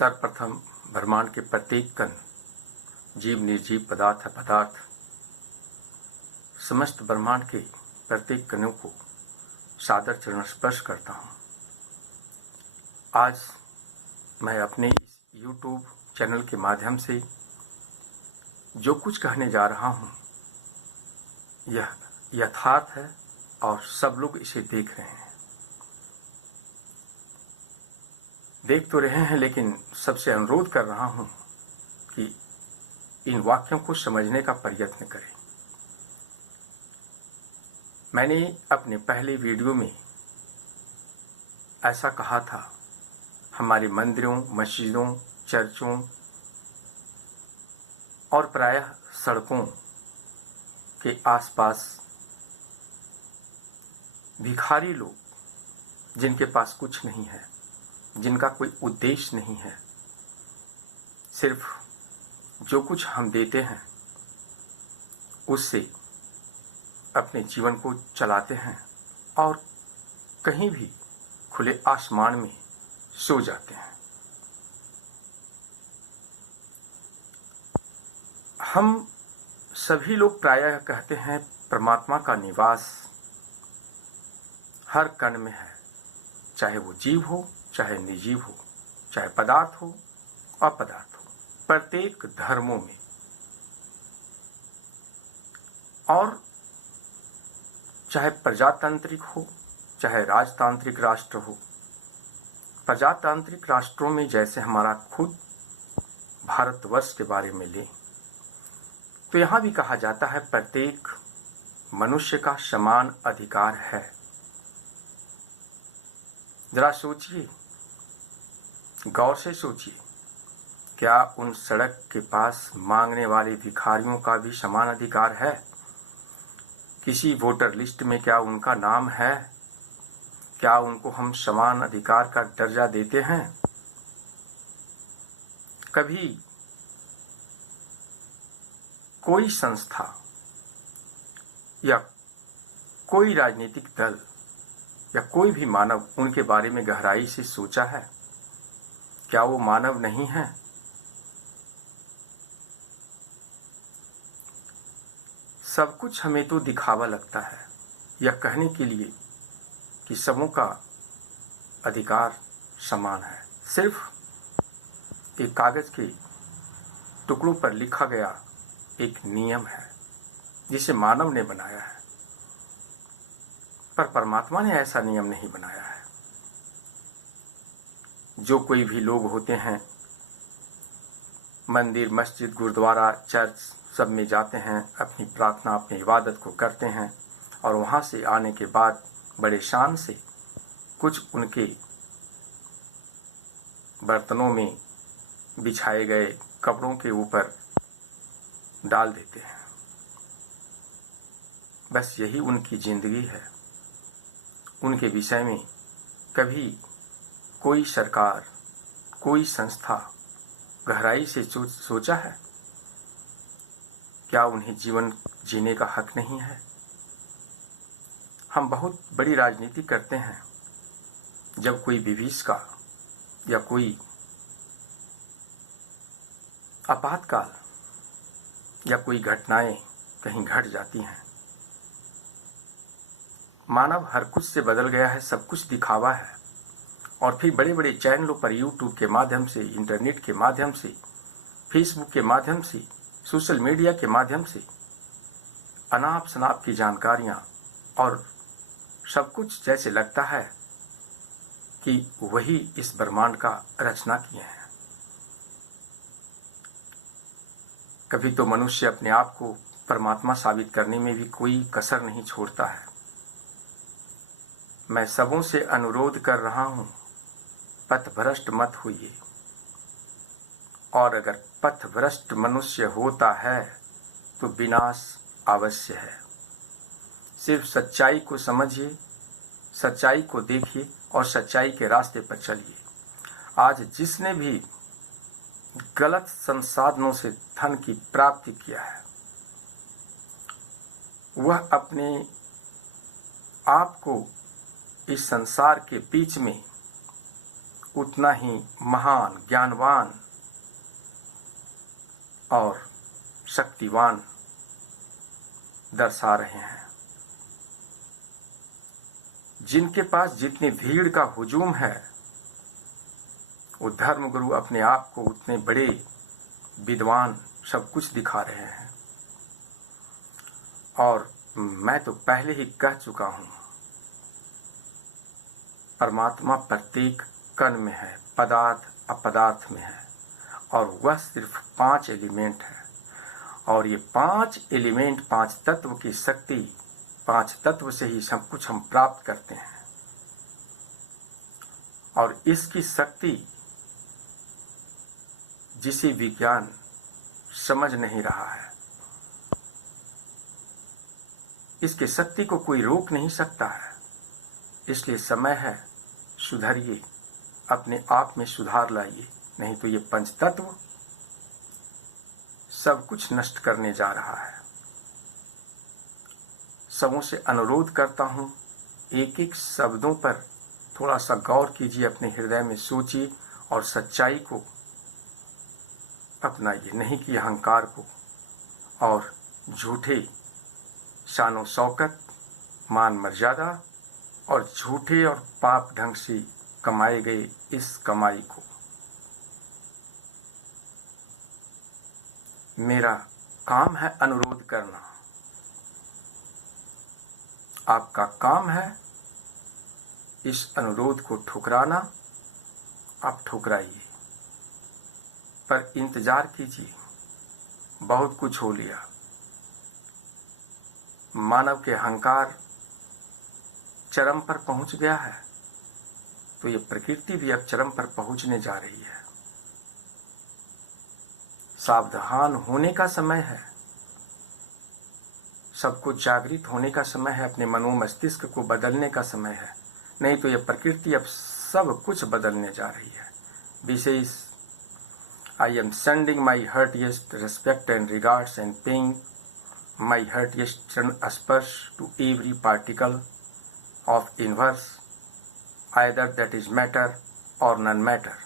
सर्वप्रथम ब्रह्मांड के प्रत्येक कण, जीव निर्जीव पदार्थ अपदार्थ, समस्त ब्रह्मांड के प्रत्येक कणों को सादर चरण स्पर्श करता हूँ। आज मैं अपने इस YouTube चैनल के माध्यम से जो कुछ कहने जा रहा हूँ यह यथार्थ है और सब लोग इसे देख रहे हैं, देख तो रहे हैं, लेकिन सबसे अनुरोध कर रहा हूँ कि इन वाक्यों को समझने का प्रयत्न करें। मैंने अपने पहले वीडियो में ऐसा कहा था, हमारे मंदिरों, मस्जिदों, चर्चों और प्रायः सड़कों के आसपास भिखारी लोग, जिनके पास कुछ नहीं है, जिनका कोई उद्देश्य नहीं है, सिर्फ जो कुछ हम देते हैं उससे अपने जीवन को चलाते हैं और कहीं भी खुले आसमान में सो जाते हैं। हम सभी लोग प्रायः कहते हैं परमात्मा का निवास हर कण में है, चाहे वो जीव हो, चाहे निर्जीव हो, चाहे पदार्थ हो, अपदार्थ हो, प्रत्येक धर्मों में। और चाहे प्रजातांत्रिक हो, चाहे राजतांत्रिक राष्ट्र हो। प्रजातांत्रिक राष्ट्रों में जैसे हमारा खुद भारतवर्ष के बारे में लें तो यहाँ भी कहा जाता है प्रत्येक मनुष्य का समान अधिकार है। जरा सोचिए, गौर से सोचिए, क्या उन सड़क के पास मांगने वाले भिखारियों का भी समान अधिकार है? किसी वोटर लिस्ट में क्या उनका नाम है? क्या उनको हम समान अधिकार का दर्जा देते हैं? कभी कोई संस्था या कोई राजनीतिक दल या कोई भी मानव उनके बारे में गहराई से सोचा है? क्या वो मानव नहीं है? सब कुछ हमें तो दिखावा लगता है, यह कहने के लिए कि सबों का अधिकार समान है। सिर्फ एक कागज के टुकड़ों पर लिखा गया एक नियम है जिसे मानव ने बनाया है, पर परमात्मा ने ऐसा नियम नहीं बनाया है। जो कोई भी लोग होते हैं, मंदिर, मस्जिद, गुरुद्वारा, चर्च सब में जाते हैं, अपनी प्रार्थना, अपनी इबादत को करते हैं और वहाँ से आने के बाद बड़े शान से कुछ उनके बर्तनों में बिछाए गए कपड़ों के ऊपर डाल देते हैं। बस यही उनकी जिंदगी है। उनके विषय में कभी कोई सरकार, कोई संस्था गहराई से सोचा है? क्या उन्हें जीवन जीने का हक नहीं है? हम बहुत बड़ी राजनीति करते हैं। जब कोई विभीषिका या कोई आपातकाल या कोई घटनाएं कहीं घट जाती हैं, मानव हर कुछ से बदल गया है, सब कुछ दिखावा है, और फिर बड़े बड़े चैनलों पर यूट्यूब के माध्यम से, इंटरनेट के माध्यम से, फेसबुक के माध्यम से, सोशल मीडिया के माध्यम से अनाप शनाप की जानकारियां और सब कुछ जैसे लगता है कि वही इस ब्रह्मांड का रचना किए हैं। कभी तो मनुष्य अपने आप को परमात्मा साबित करने में भी कोई कसर नहीं छोड़ता है। मैं सबों से अनुरोध कर रहा हूं, पथभ्रष्ट मत होइए। और अगर पथभ्रष्ट मनुष्य होता है तो विनाश अवश्य है। सिर्फ सच्चाई को समझिए, सच्चाई को देखिए और सच्चाई के रास्ते पर चलिए। आज जिसने भी गलत संसाधनों से धन की प्राप्ति किया है, वह अपने आप को इस संसार के बीच में उतना ही महान, ज्ञानवान और शक्तिवान दर्शा रहे हैं। जिनके पास जितनी भीड़ का हुजूम है, वो धर्मगुरु अपने आप को उतने बड़े विद्वान सब कुछ दिखा रहे हैं। और मैं तो पहले ही कह चुका हूं, परमात्मा प्रत्येक कण में है, पदार्थ अपदार्थ में है, और वह सिर्फ 5 एलिमेंट है। और ये 5 एलिमेंट, 5 तत्व की शक्ति, 5 तत्व से ही सब कुछ हम प्राप्त करते हैं। और इसकी शक्ति जिसे विज्ञान समझ नहीं रहा है, इसकी शक्ति को कोई रोक नहीं सकता है। इसलिए समय है, सुधरिए, अपने आप में सुधार लाइए, नहीं तो ये पंचतत्व सब कुछ नष्ट करने जा रहा है। सबों से अनुरोध करता हूं, एक एक शब्दों पर थोड़ा सा गौर कीजिए, अपने हृदय में सोचिए और सच्चाई को अपनाइए, नहीं कि अहंकार को और झूठे शानो शौकत, मान मर्यादा और झूठे और पाप ढंग से कमाए गए इस कमाई को। मेरा काम है अनुरोध करना, आपका काम है इस अनुरोध को ठुकराना। आप ठुकराइए, पर इंतजार कीजिए, बहुत कुछ हो लिया। मानव के अहंकार चरम पर पहुंच गया है, तो ये प्रकृति भी अब चरम पर पहुंचने जा रही है। सावधान होने का समय है, सबको जागृत होने का समय है, अपने मनोमस्तिष्क को बदलने का समय है, नहीं तो यह प्रकृति अब सब कुछ बदलने जा रही है। विशेष I am sending my heartiest respect and regards and paying my heartiest asperse to every particle of universe, either that is matter or non-matter.